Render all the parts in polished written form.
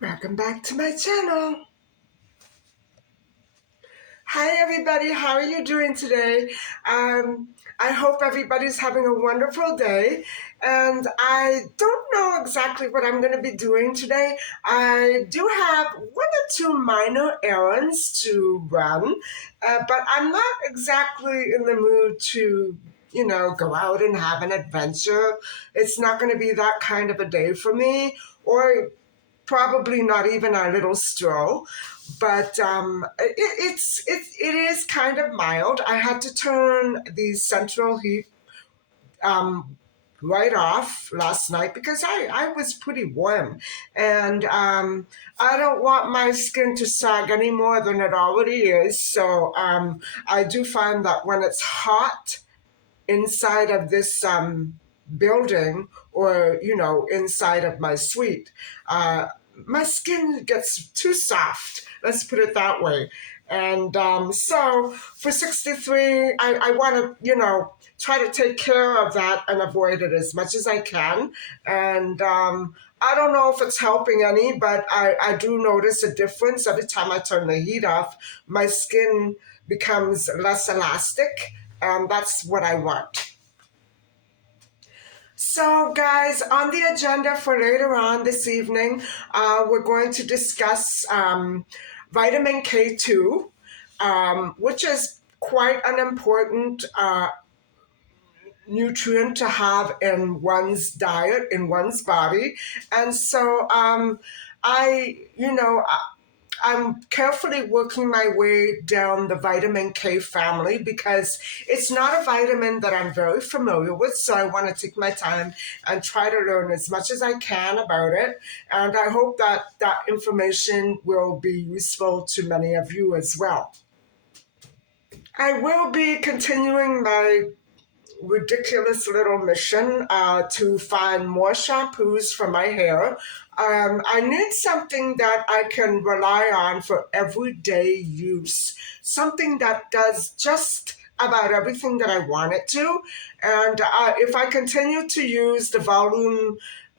Welcome back to my channel. Hi everybody, how are you doing today? I hope everybody's having a wonderful day, and I don't know exactly what I'm going to be doing today. I do have one or two minor errands to run, but I'm not exactly in the mood to go out and have an adventure. It's not going to be that kind of a day for me, or probably not even a little stroll, but it is kind of mild. I had to turn the central heat um, right off last night because I was pretty warm, and I don't want my skin to sag any more than it already is. So I do find that when it's hot inside of this building, or inside of my suite, my skin gets too soft, let's put it that way. And so for 63, I want to try to take care of that and avoid it as much as I can. And I don't know if it's helping any, but I do notice a difference every time I turn the heat off. My skin becomes less elastic, and that's what I want. So, guys, on the agenda for later on this evening, we're going to discuss vitamin K2, which is quite an important nutrient to have in one's diet, in one's body. And so I'm carefully working my way down the vitamin K family because it's not a vitamin that I'm very familiar with. So I want to take my time and try to learn as much as I can about it. And I hope that that information will be useful to many of you as well. I will be continuing my ridiculous little mission to find more shampoos for my hair. I need something that I can rely on for everyday use, something that does just about everything that I want it to. And if I continue to use the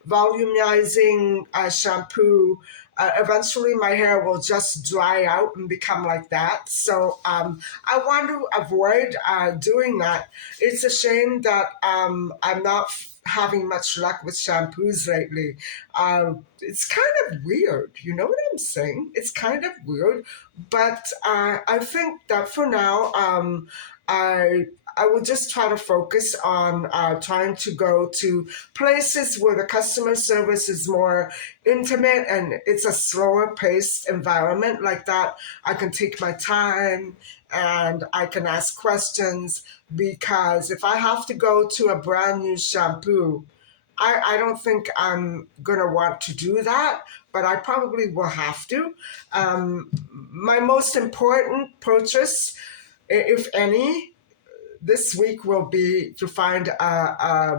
volumizing shampoo, eventually my hair will just dry out and become like that. So I want to avoid doing that. It's a shame that I'm not having much luck with shampoos lately. It's kind of weird, you know what I'm saying? It's kind of weird, but I think that for now, I I will just try to focus on trying to go to places where the customer service is more intimate and it's a slower paced environment like that. I can take my time and I can ask questions, because if I have to go to a brand new shampoo, I don't think I'm going to want to do that, but I probably will have to. My most important purchase, if any, this week will be to find a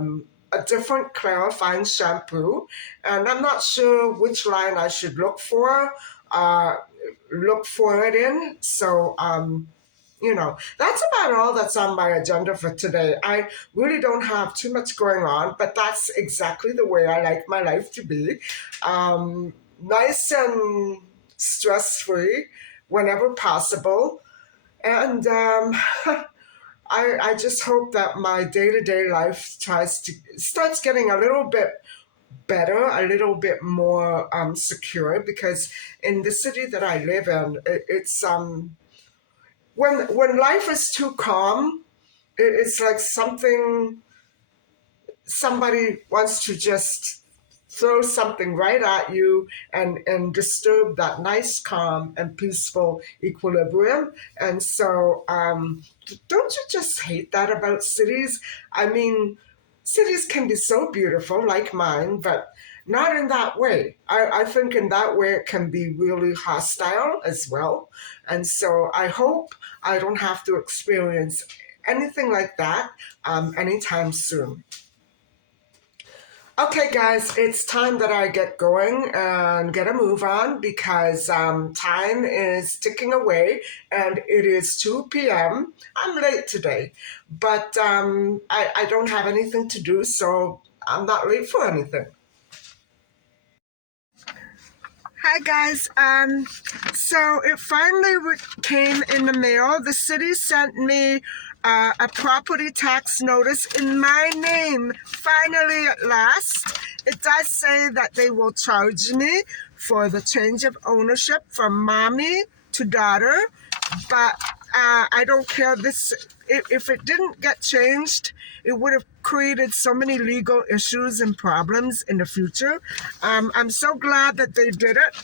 different clarifying shampoo, and I'm not sure which line I should uh, look for it in. So, that's about all that's on my agenda for today. I really don't have too much going on, but that's exactly the way I like my life to be. Nice and stress free whenever possible. And I just hope that my day to day life starts getting a little bit better, a little bit more secure. Because in the city that I live in, it's when life is too calm, it's like somebody wants to just throw something right at you and disturb that nice, calm, and peaceful equilibrium. And so, don't you just hate that about cities? I mean, cities can be so beautiful, like mine, but not in that way. I think in that way it can be really hostile as well. And so I hope I don't have to experience anything like that anytime soon. Okay, guys, it's time that I get going and get a move on, because time is ticking away and it is 2 p.m. I'm late today, but I don't have anything to do, so I'm not late for anything. Hi guys. So it finally came in the mail. The city sent me a property tax notice in my name. Finally, at last, it does say that they will charge me for the change of ownership from mommy to daughter, but I don't care. If it didn't get changed, it would have created so many legal issues and problems in the future. I'm so glad that they did it.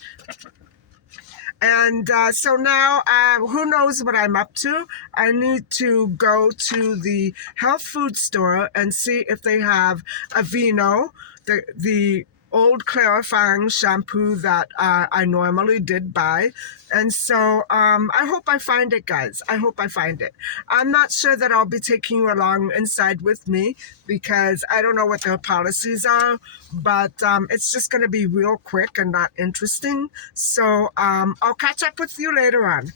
And so now, who knows what I'm up to? I need to go to the health food store and see if they have Aveeno, the old clarifying shampoo that I normally did buy. And so I hope I find it, guys. I hope I find it. I'm not sure that I'll be taking you along inside with me because I don't know what their policies are, but it's just going to be real quick and not interesting. So I'll catch up with you later on.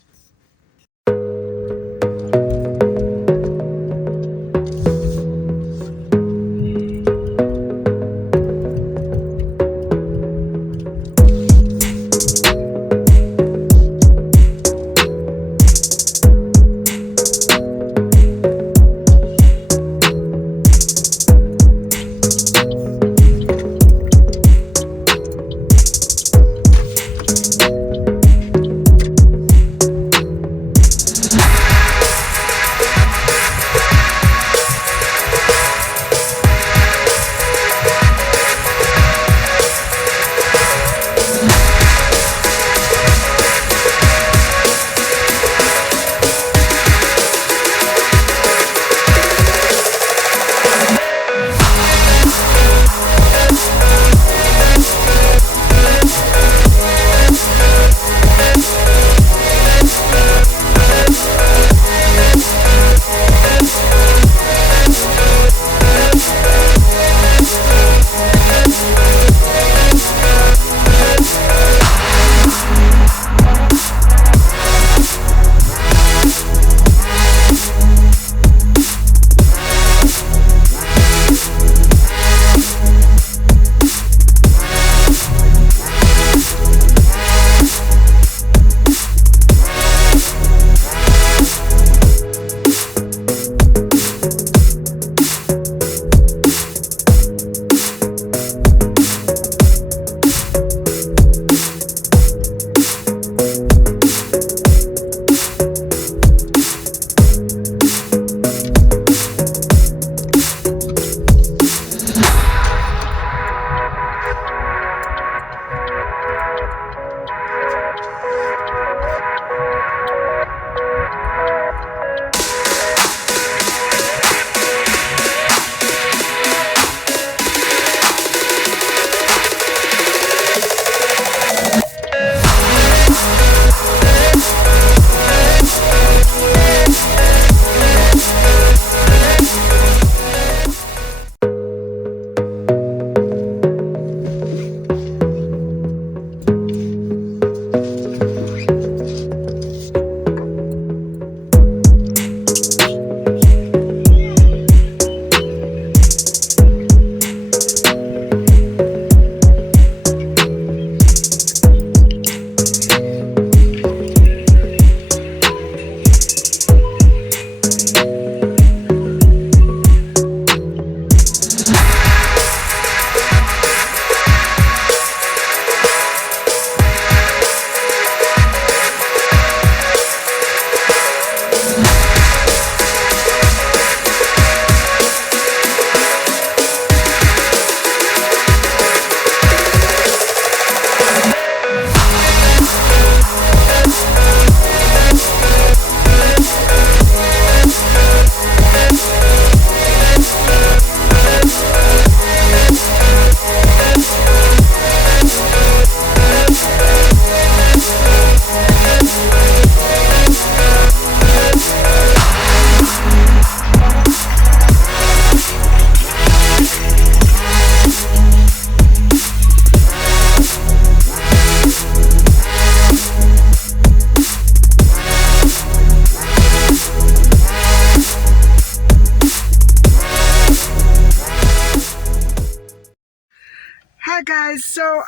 Hi guys. So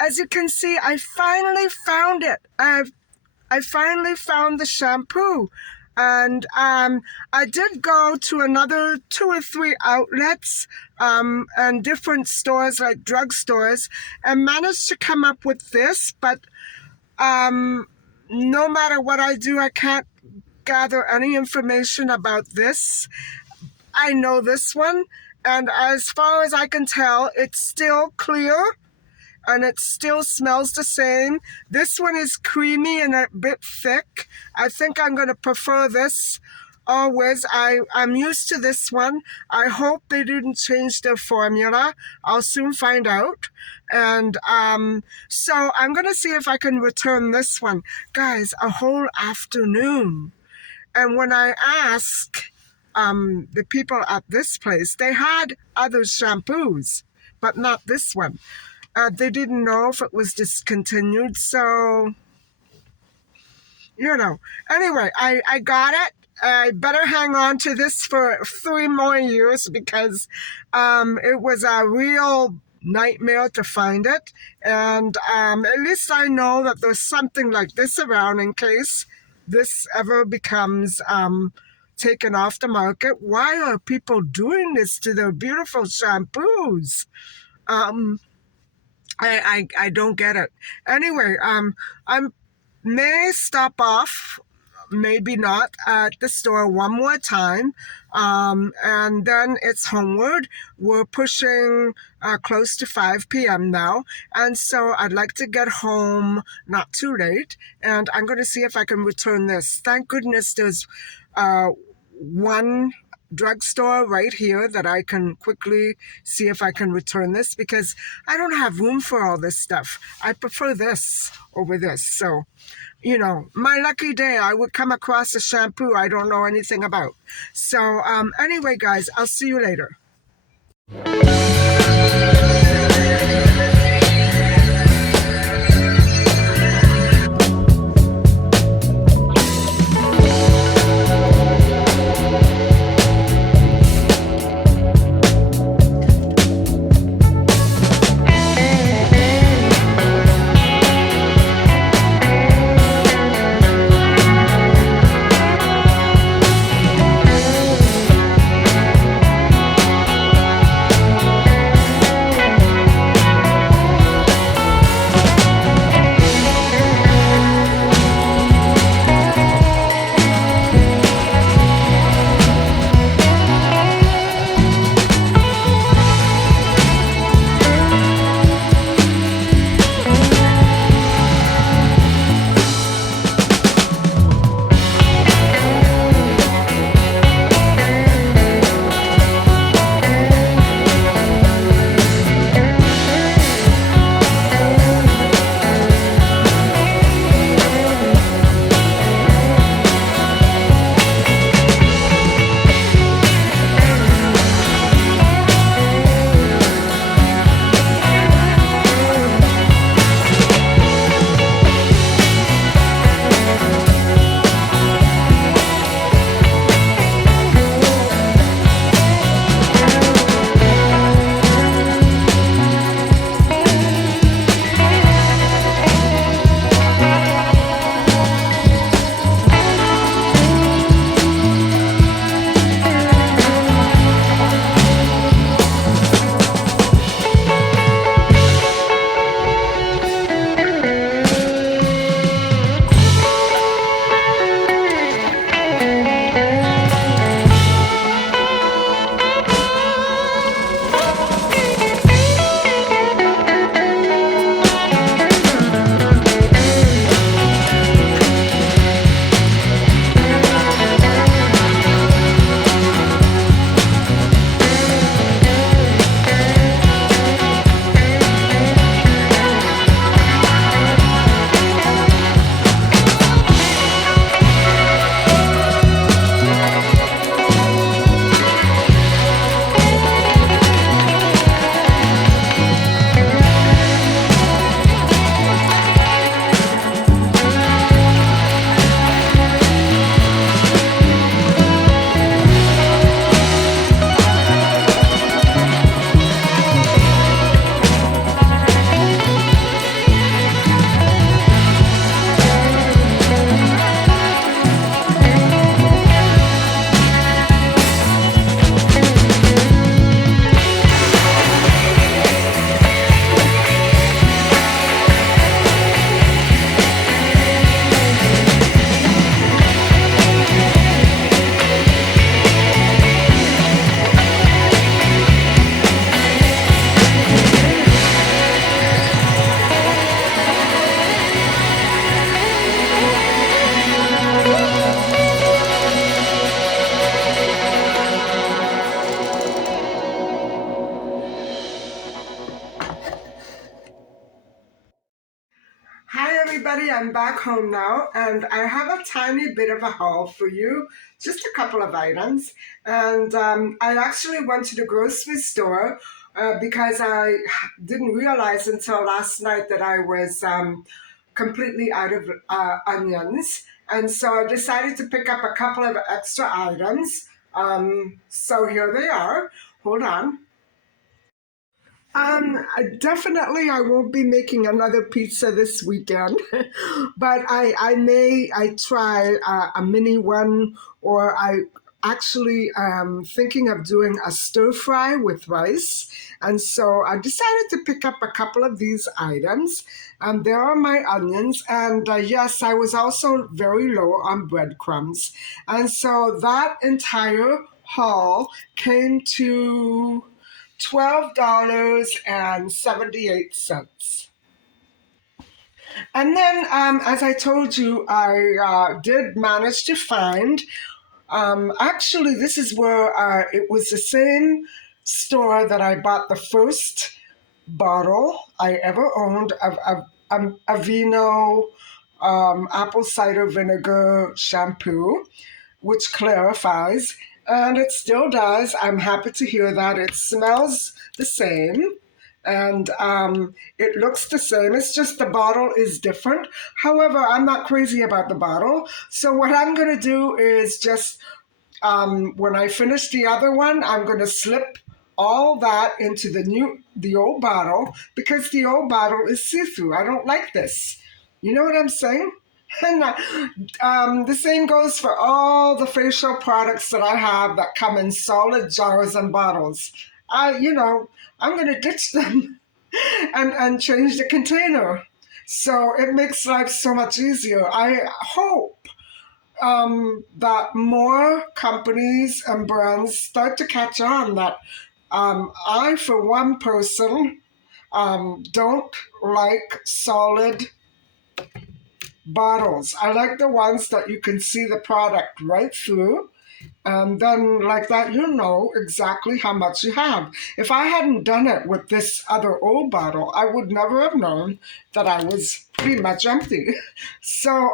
as you can see, I finally found it. I finally found the shampoo. And I did go to another 2 or 3 outlets and different stores like drugstores and managed to come up with this. But no matter what I do, I can't gather any information about this. I know this one. And as far as I can tell, it's still clear and it still smells the same. This one is creamy and a bit thick. I think I'm going to prefer this always. I'm used to this one. I hope they didn't change their formula. I'll soon find out. And so I'm going to see if I can return this one. Guys, a whole afternoon. And when I ask the people at this place, they had other shampoos, but not this one. They didn't know if it was discontinued, so, Anyway, I got it. I better hang on to this for 3 more years because it was a real nightmare to find it. And at least I know that there's something like this around in case this ever becomes taken off the market. Why are people doing this to their beautiful shampoos? I don't get it. Anyway, I may stop off, maybe not, at the store one more time, and then it's homeward. We're pushing close to 5 p.m. now, and so I'd like to get home not too late, and I'm going to see if I can return this. Thank goodness there's one drugstore right here that I can quickly see if I can return this because I don't have room for all this stuff. I prefer this over this. So, my lucky day, I would come across a shampoo I don't know anything about. So, anyway, guys, I'll see you later. everybody, I'm back home now and I have a tiny bit of a haul for you, just a couple of items. And I actually went to the grocery store because I didn't realize until last night that I was completely out of onions. And so I decided to pick up a couple of extra items. So here they are. Hold on. Definitely I won't be making another pizza this weekend, but I try a mini one, or I actually am thinking of doing a stir fry with rice. And so I decided to pick up a couple of these items. There are my onions, and yes, I was also very low on breadcrumbs. And so that entire haul came to $12.78. And then, as I told you, I did manage to find, actually, this is where it was the same store that I bought the first bottle I ever owned of Aveeno apple cider vinegar shampoo, which clarifies, and it still does. I'm happy to hear that. It smells the same, and it looks the same. It's just the bottle is different. However, I'm not crazy about the bottle. So what I'm going to do is just when I finish the other one, I'm going to slip all that into the old bottle, because the old bottle is see-through. I don't like this. You know what I'm saying? And the same goes for all the facial products that I have that come in solid jars and bottles. I'm going to ditch them and change the container. So it makes life so much easier. I hope that more companies and brands start to catch on that I, for one person, don't like solid bottles. I like the ones that you can see the product right through. And then, like that, you know exactly how much you have. If I hadn't done it with this other old bottle, I would never have known that I was pretty much empty. So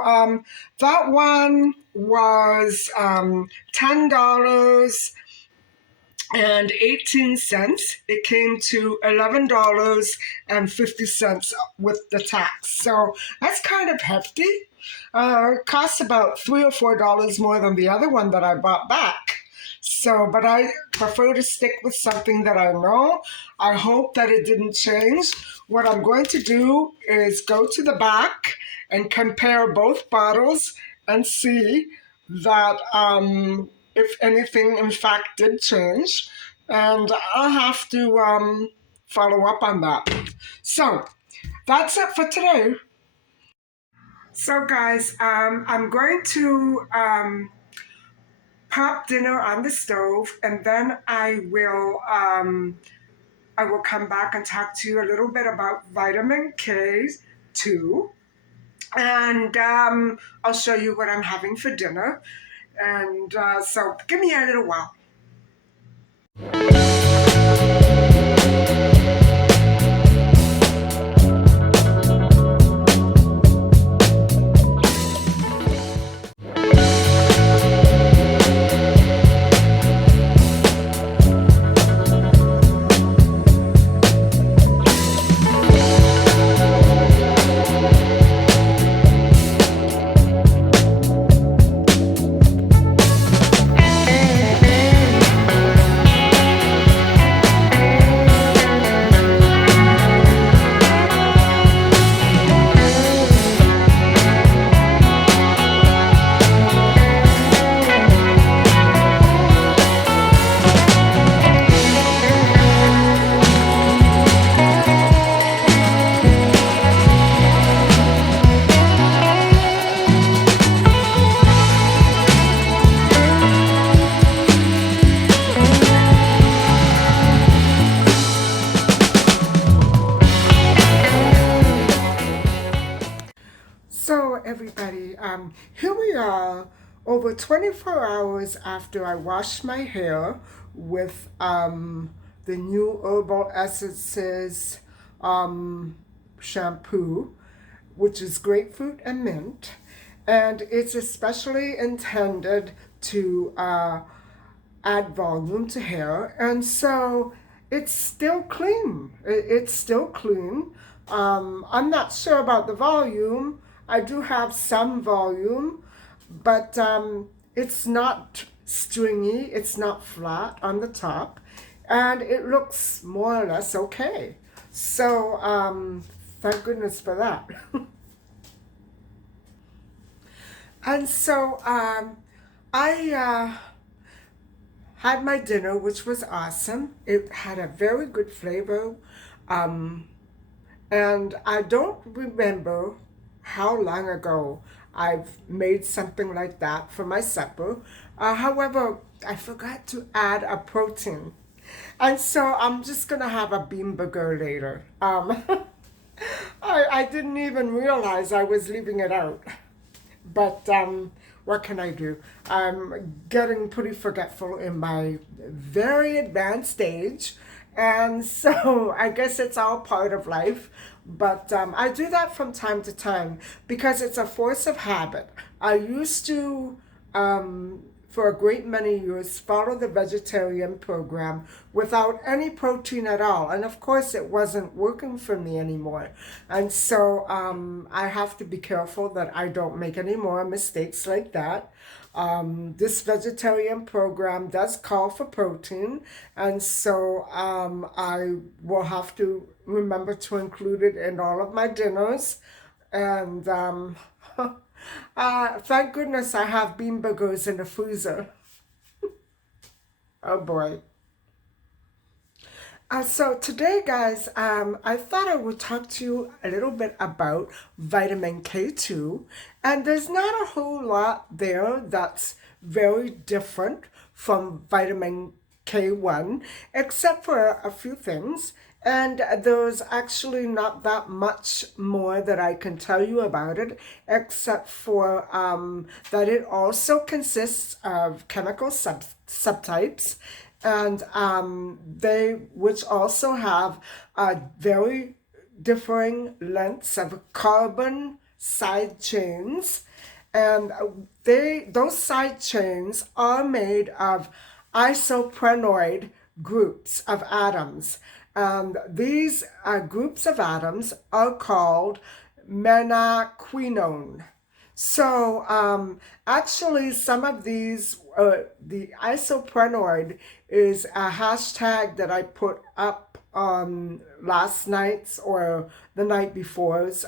that one was $10.18. It came to $11.50 with the tax. So that's kind of hefty. It costs about $3 or $4 more than the other one that I bought back. So, but I prefer to stick with something that I know. I hope that it didn't change. What I'm going to do is go to the back and compare both bottles and see that if anything in fact did change. And I'll have to follow up on that. So that's it for today. So, guys, I'm going to pop dinner on the stove, and then I will come back and talk to you a little bit about vitamin K2, and I'll show you what I'm having for dinner. And so, give me a little while. So, everybody, here we are, over 24 hours after I washed my hair with the new Herbal Essences shampoo. which is grapefruit and mint, and it's especially intended to add volume to hair, and so it's still clean. It's still clean. I'm not sure about the volume. I do have some volume, but it's not stringy, it's not flat on the top, and it looks more or less okay. So thank goodness for that. And so I had my dinner, which was awesome. It had a very good flavor. Um, and I don't remember how long ago I've made something like that for my supper. However, I forgot to add a protein. And so I'm just going to have a bean burger later. I didn't even realize I was leaving it out. But what can I do? I'm getting pretty forgetful in my very advanced age. And so I guess it's all part of life. But I do that from time to time because it's a force of habit. I used to, for a great many years, follow the vegetarian program without any protein at all. And of course, it wasn't working for me anymore. And so I have to be careful that I don't make any more mistakes like that. This vegetarian program does call for protein, and so I will have to remember to include it in all of my dinners. And thank goodness I have bean burgers in the freezer. Oh boy. So today, guys, I thought I would talk to you a little bit about vitamin K2. And there's not a whole lot there that's very different from vitamin K1, except for a few things. And there's actually not that much more that I can tell you about it, except for that it also consists of chemical subtypes, and they which also have very differing lengths of carbon side chains, and those side chains are made of isoprenoid groups of atoms. And these groups of atoms are called menaquinone. So actually, some of these, the isoprenoid is a hashtag that I put up on last night's or the night before's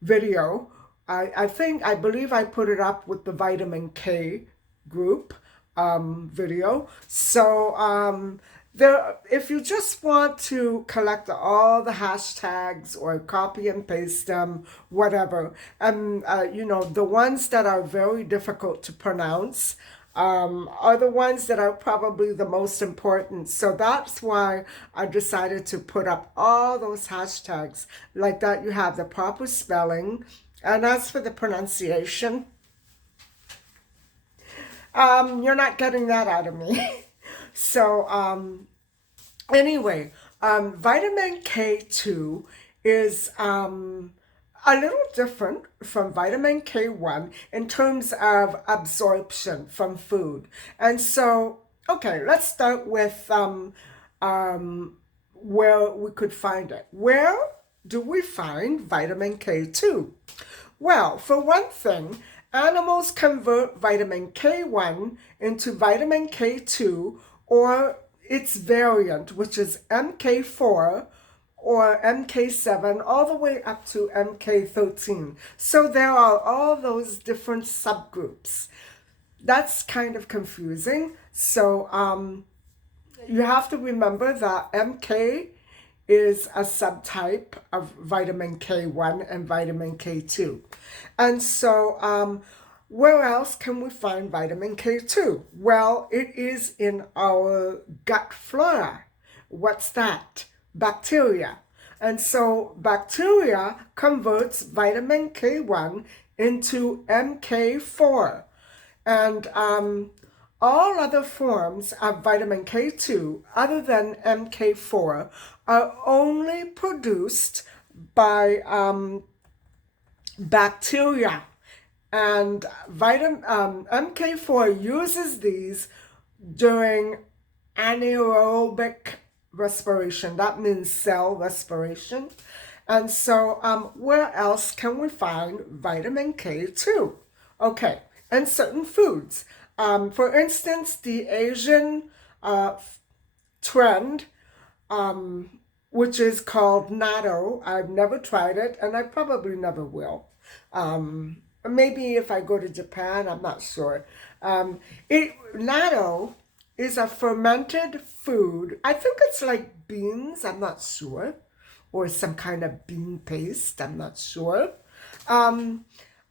video. I believe I put it up with the vitamin K group video. So there, if you just want to collect all the hashtags or copy and paste them, whatever, and the ones that are very difficult to pronounce are the ones that are probably the most important. So that's why I decided to put up all those hashtags. Like that, you have the proper spelling. And as for the pronunciation, you're not getting that out of me. So anyway, vitamin K2 is a little different from vitamin K1 in terms of absorption from food. And so, okay, let's start with where we could find it. Where do we find vitamin K2? Well, for one thing, animals convert vitamin K1 into vitamin K2 or its variant, which is MK4 or MK7, all the way up to MK13. So there are all those different subgroups. That's kind of confusing. So you have to remember that MK is a subtype of vitamin K1 and vitamin K2. And so where else can we find vitamin K2? Well, it is in our gut flora. What's that? Bacteria. And so bacteria converts vitamin K1 into MK4. And all other forms of vitamin K2 other than MK4 are only produced by bacteria. And MK4 uses these during anaerobic respiration. That means cell respiration. And so, where else can we find vitamin K2? Okay, in certain foods. For instance, the Asian uh, trend, um, which is called natto. I've never tried it, and I probably never will. Maybe if I go to Japan, I'm not sure. Natto is a fermented food. I think it's like beans. I'm not sure, or some kind of bean paste. I'm not sure. Um,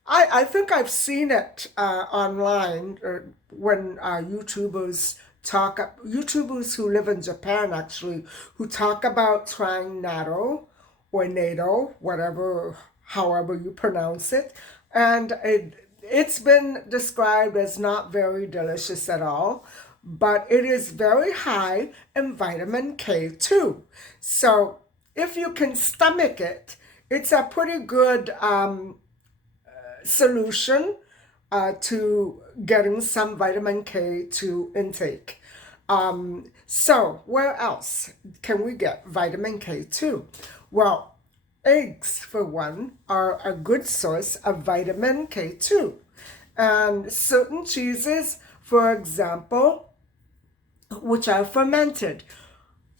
I think I've seen it online or when YouTubers who live in Japan actually, who talk about trying natto or natto, whatever, however you pronounce it. And it's been described as not very delicious at all, but it is very high in vitamin K2. So if you can stomach it, it's a pretty good solution to getting some vitamin K2 intake. So, where else can we get vitamin K2? Well, eggs, for one, are a good source of vitamin K2. And certain cheeses, for example, which are fermented,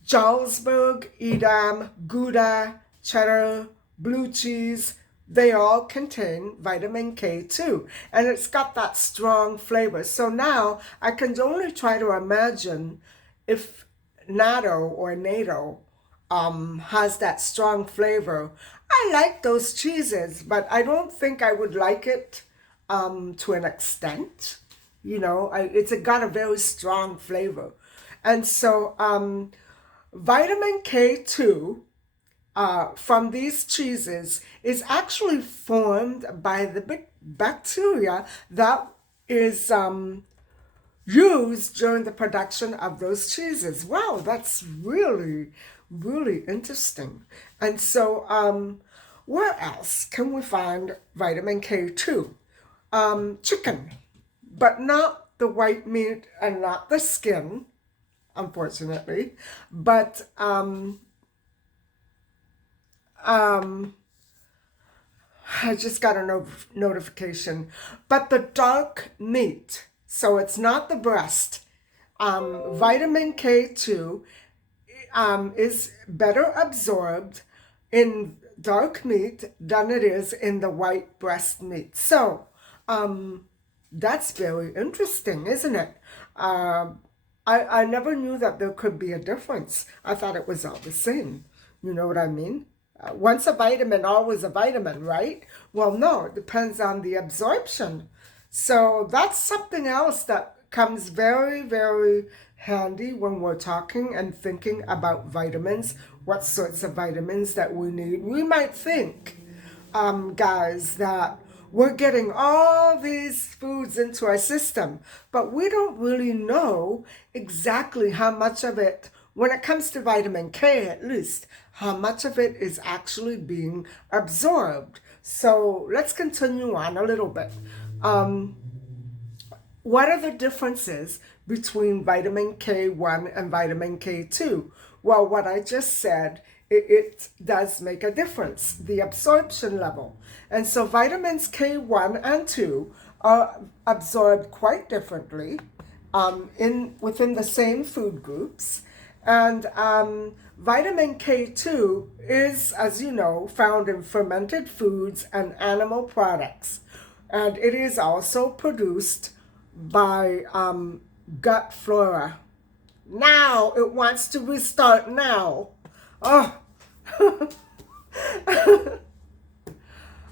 Jarlsberg, Edam, Gouda, cheddar, blue cheese, they all contain vitamin K2, and it's got that strong flavor. So now I can only try to imagine if natto has that strong flavor. I like those cheeses, but I don't think I would like it to an extent. It's got a very strong flavor. And so vitamin K2 from these cheeses is actually formed by the bacteria that is used during the production of those cheeses. Wow, that's really, really interesting. And so, where else can we find vitamin K2? Chicken, but not the white meat and not the skin, unfortunately, but I just got a notification. But the dark meat, so it's not the breast. Vitamin K2 is better absorbed in dark meat than it is in the white breast meat. So that's very interesting, isn't it? I never knew that there could be a difference. I thought it was all the same. You know what I mean? Once a vitamin, always a vitamin, right? Well, no, it depends on the absorption. So that's something else that comes very, very handy when we're talking and thinking about vitamins, what sorts of vitamins that we need. We might think, guys, that we're getting all these foods into our system, but we don't really know exactly how much of it, when it comes to vitamin K at least, how much of it is actually being absorbed. So let's continue on a little bit. What are the differences between vitamin K1 and vitamin K2? Well, what I just said, it does make a difference, the absorption level. And so vitamins K1 and 2 are absorbed quite differently within the same food groups. And vitamin K2 is, as you know, found in fermented foods and animal products. And it is also produced by gutflora. Now it wants to restart now. Oh,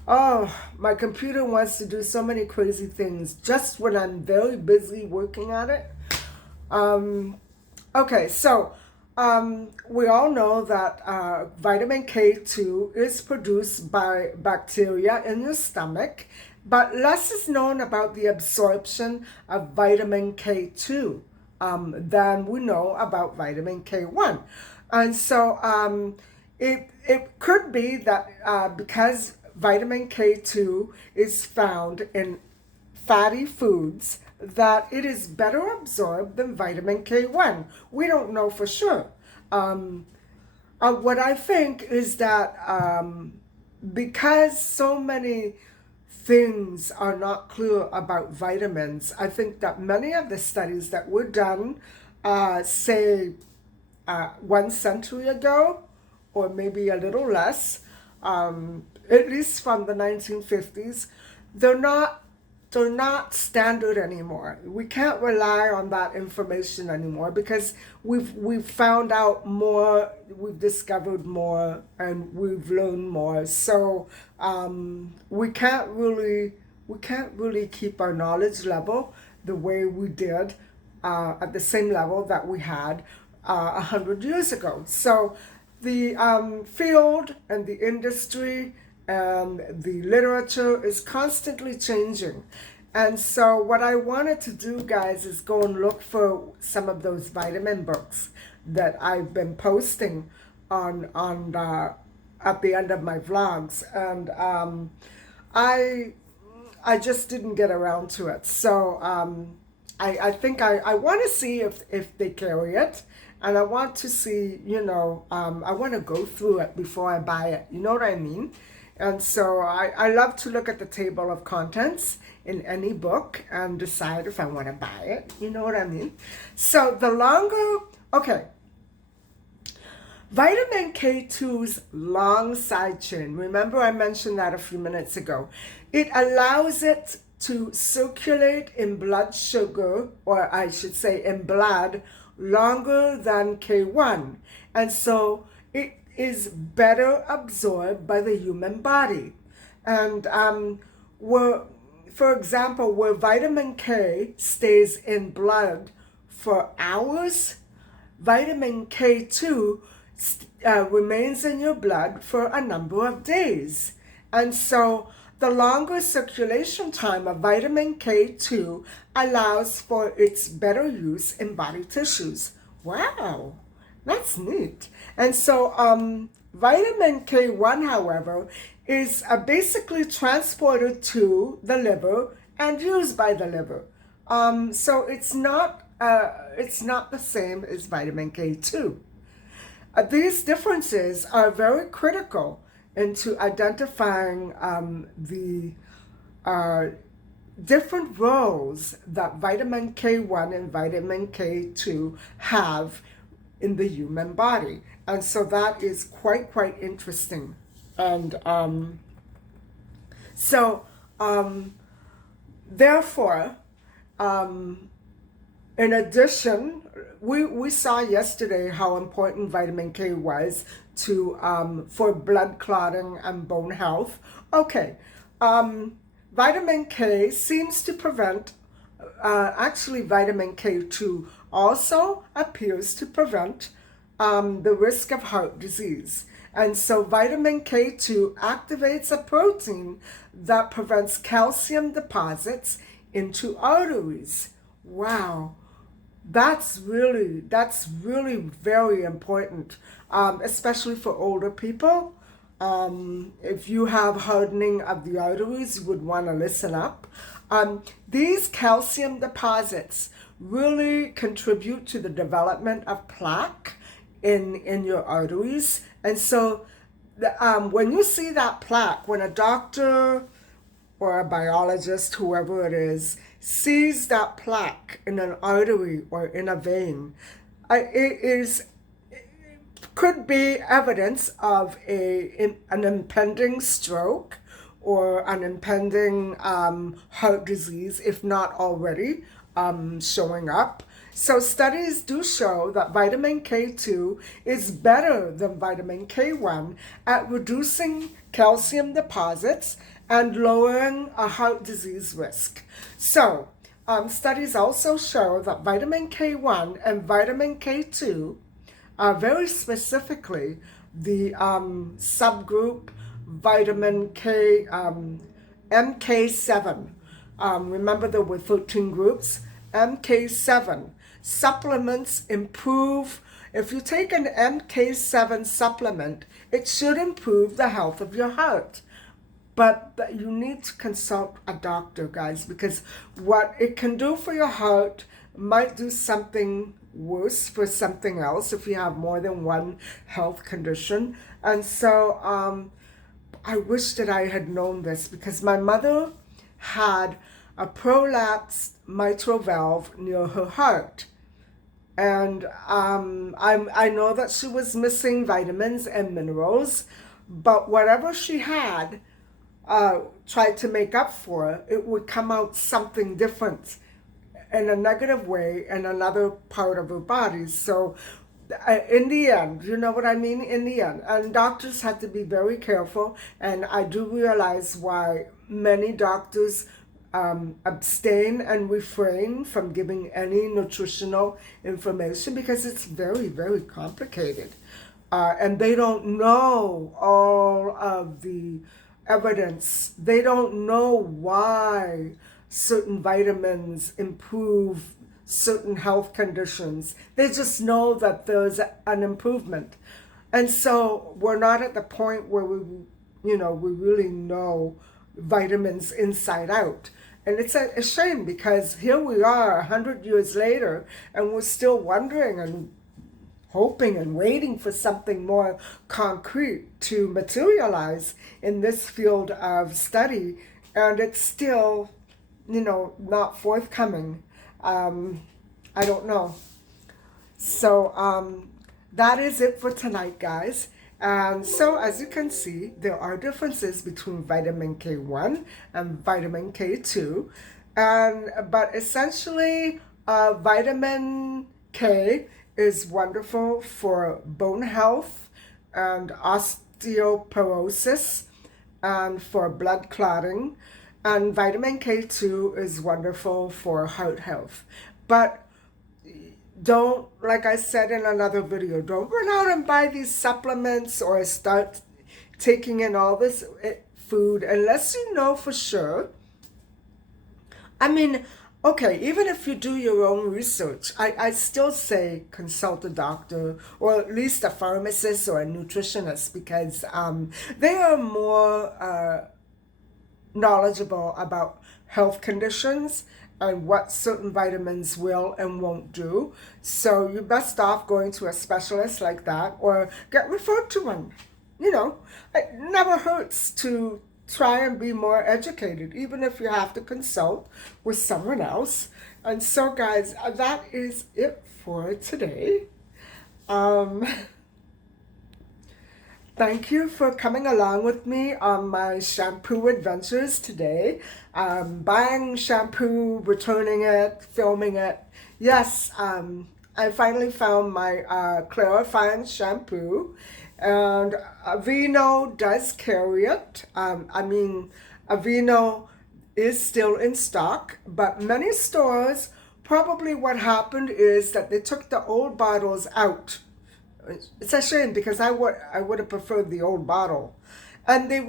oh, my computer wants to do so many crazy things just when I'm very busy working on it. Okay, so we all know that vitamin K2 is produced by bacteria in your stomach, but less is known about the absorption of vitamin K2 than we know about vitamin K1. And so it could be that because vitamin K2 is found in fatty foods, that it is better absorbed than vitamin K1. We don't know for sure. What I think is that because so many things are not clear about vitamins, I think that many of the studies that were done, say, 1 century ago, or maybe a little less, at least from the 1950s, they're not they're not standard anymore. We can't rely on that information anymore because we've found out more, we've discovered more, and we've learned more. So we can't really keep our knowledge level the way we did at the same level that we had 100 years ago. So the field and the industry and the literature is constantly changing. And so what I wanted to do, guys, is go and look for some of those vitamin books that I've been posting on at the end of my vlogs. And I just didn't get around to it. So I think I want to see if they carry it. And I want to see, I want to go through it before I buy it. You know what I mean? And so I love to look at the table of contents in any book and decide if I want to buy it. You know what I mean? So vitamin K2's long side chain, remember I mentioned that a few minutes ago, it allows it to circulate in blood sugar, or I should say in blood, longer than K1. And so it is better absorbed by the human body. And for example, where vitamin K stays in blood for hours, vitamin K2 remains in your blood for a number of days. And so the longer circulation time of vitamin K2 allows for its better use in body tissues. Wow, that's neat. And so vitamin K1, however, is basically transported to the liver and used by the liver. So it's not the same as vitamin K2. These differences are very critical into identifying the different roles that vitamin K1 and vitamin K2 have in the human body. And so that is quite interesting. And therefore, in addition, we saw yesterday how important vitamin K was for blood clotting and bone health. Okay, vitamin K seems to prevent, actually vitamin K2 also appears to prevent the risk of heart disease. And so vitamin K2 activates a protein that prevents calcium deposits into arteries. Wow. That's really very important, especially for older people. If you have hardening of the arteries, you would want to listen up. These calcium deposits really contribute to the development of plaque in your arteries. And so when you see that plaque, when a doctor or a biologist, whoever it is, sees that plaque in an artery or in a vein, it could be evidence of an impending stroke or an impending heart disease, if not already showing up. So studies do show that vitamin K2 is better than vitamin K1 at reducing calcium deposits and lowering a heart disease risk. So studies also show that vitamin K1 and vitamin K2, very specifically the subgroup vitamin K, MK7, remember there were 13 groups, MK7 supplements improve. If you take an MK7 supplement, it should improve the health of your heart. But you need to consult a doctor, guys, because what it can do for your heart might do something worse for something else if you have more than one health condition. And so I wish that I had known this, because my mother had a prolapsed mitral valve near her heart. And I know that she was missing vitamins and minerals, but whatever she had, tried to make up for, it would come out something different in a negative way in another part of her body. So in the end, you know what I mean? In the end, and doctors had to be very careful. And I do realize why many doctors abstain and refrain from giving any nutritional information, because it's very, very complicated. And they don't know all of the evidence. They don't know why certain vitamins improve certain health conditions. They just know that there's an improvement. And so we're not at the point where we really know vitamins inside out. And it's a shame, because here we are 100 years later, and we're still wondering and hoping and waiting for something more concrete to materialize in this field of study, and it's still, not forthcoming. I don't know. So that is it for tonight, guys. And so, as you can see, there are differences between vitamin K1 and vitamin K2, but essentially, vitamin K is wonderful for bone health and osteoporosis and for blood clotting. And vitamin K2 is wonderful for heart health. But don't, like I said in another video, don't run out and buy these supplements or start taking in all this food unless you know for sure. I mean, okay, even if you do your own research, I still say consult a doctor, or at least a pharmacist or a nutritionist, because they are more knowledgeable about health conditions and what certain vitamins will and won't do. So you're best off going to a specialist like that, or get referred to one. It never hurts to try and be more educated, even if you have to consult with someone else. And so, guys, that is it for today. Thank you for coming along with me on my shampoo adventures today. Buying shampoo, returning it, filming it. Yes, I finally found my clarifying shampoo, and Aveeno does carry it. Aveeno is still in stock, but many stores, probably what happened is that they took the old bottles out. It's a shame, because I would have preferred the old bottle. And they're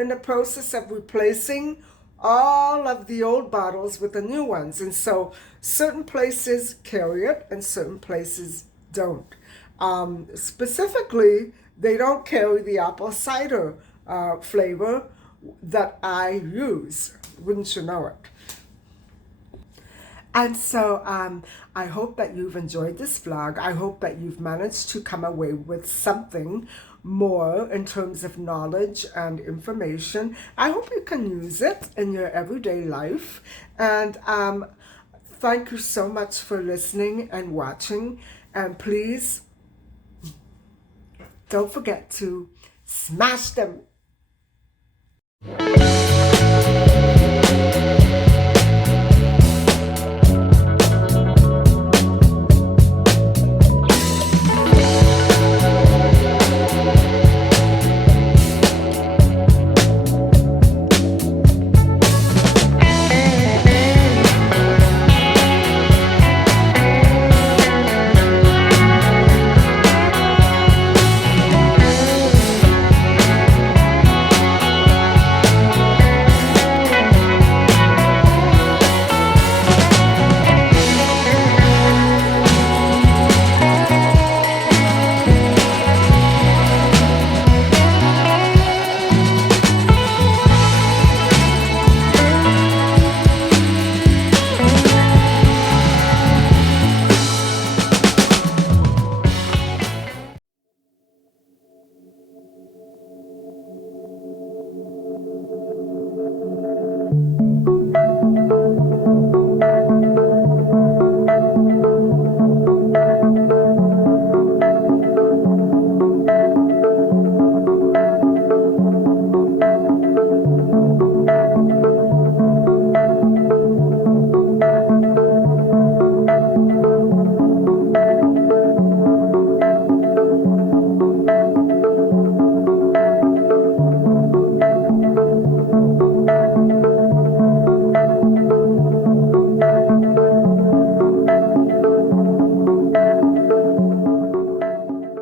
in the process of replacing all of the old bottles with the new ones. And so certain places carry it and certain places don't. Specifically, they don't carry the apple cider flavor that I use. Wouldn't you know it? And so I hope that you've enjoyed this vlog. I hope that you've managed to come away with something more in terms of knowledge and information. I hope you can use it in your everyday life. And thank you so much for listening and watching. And please don't forget to smash them.